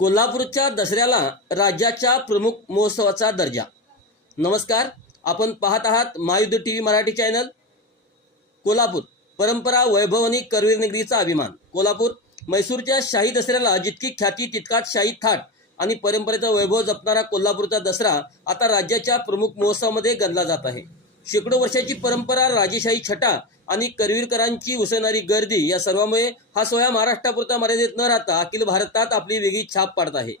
कोल्हापूरच्या दसऱ्याला राज्याच्या प्रमुख महोत्सवाचा दर्जा. नमस्कार आपण पाहत आहात महायुद्ध T V Marathi channel. Kolhapur परंपरा वैभव आणि करवीर नगरीचा अभिमान. कोल्हापूर मैसूरच्या शाही दसऱ्याला जितकी ख्याती तितकाच शाही थाट आणि परंपरेचा वैभव जपणारा कोल्हापूरचा दसरा आता राज्याच्या प्रमुख महोत्सवामध्ये गणला जात आहे. शेकडो वर्षाची परंपरा राजेशाही छटा आणि करवीरकरांची उसळणारी गर्दी या सर्वामुळे हा सोहळा महाराष्ट्रापुरता मर्यादित न राहता अखिल भारतात आपली वेगळी छाप पाडत आहे.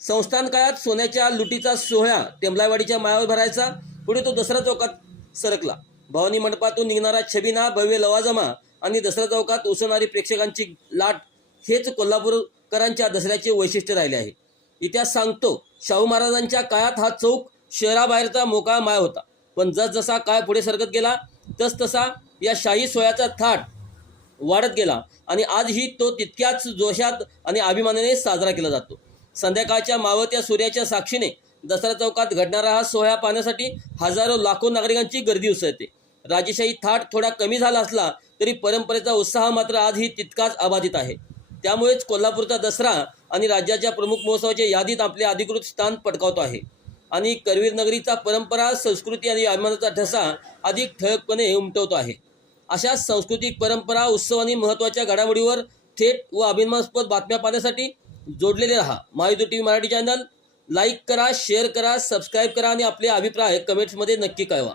संस्थान काळात सोन्याच्या लुटीचा सोहळा टेंबलावाडीच्या मायावर भरायचा पुढे तो दसरा चौकात सरकला. भवानी मंडपातून निघणारा छबिना भव्य लवाजमा आणि दसरा चौकात उसळणारी प्रेक्षकांची लाट हेच कोल्हापूरकरांच्या दसऱ्याचे वैशिष्ट्य राहिले आहे. इतिहास सांगतो शाहू महाराजांच्या काळात हा चौक शहराबाहेरचा मोकळा माय होता. पण जसजसा काळ पुढे सरकत गेला तसतसा या शाही सोहळ्याचा थाट वाढत गेला आणि आजही तो तितक्याच जोशात आणि अभिमानाने साजरा केला जातो. संध्याकाळच्या मावत्या सूर्याच्या साक्षीने दसरा चौकात घडणारा हा सोहळा पाहण्यासाठी हजारो लाखो नागरिकांची गर्दी उसळते. राजेशाही थाट थोडा कमी झाला असला तरी परंपरेचा उत्साह मात्र आजही तितकाच अबाधित आहे. त्यामुळेच कोल्हापूरचा दसरा आणि राज्याच्या प्रमुख महोत्सवाच्या यादीत आपले अधिकृत स्थान पटकावतो आहे. आणि करवीर नगरीचा परंपरा संस्कृती आणि अभिमानाचा ठसा अधिक ठळकपणे उमटवतो आहे. अशा सांस्कृतिक परंपरा उत्सव आणि महत्त्वाच्या घडामोडीवर थेट व अभिमानास्पद बातम्या पाहण्यासाठी जोडलेले रहा. Mahayuddha TV Marathi channel. Like करा शेअर करा सबस्क्राईब करा आणि आपले अभिप्राय कमेंट्समध्ये नक्की कळवा.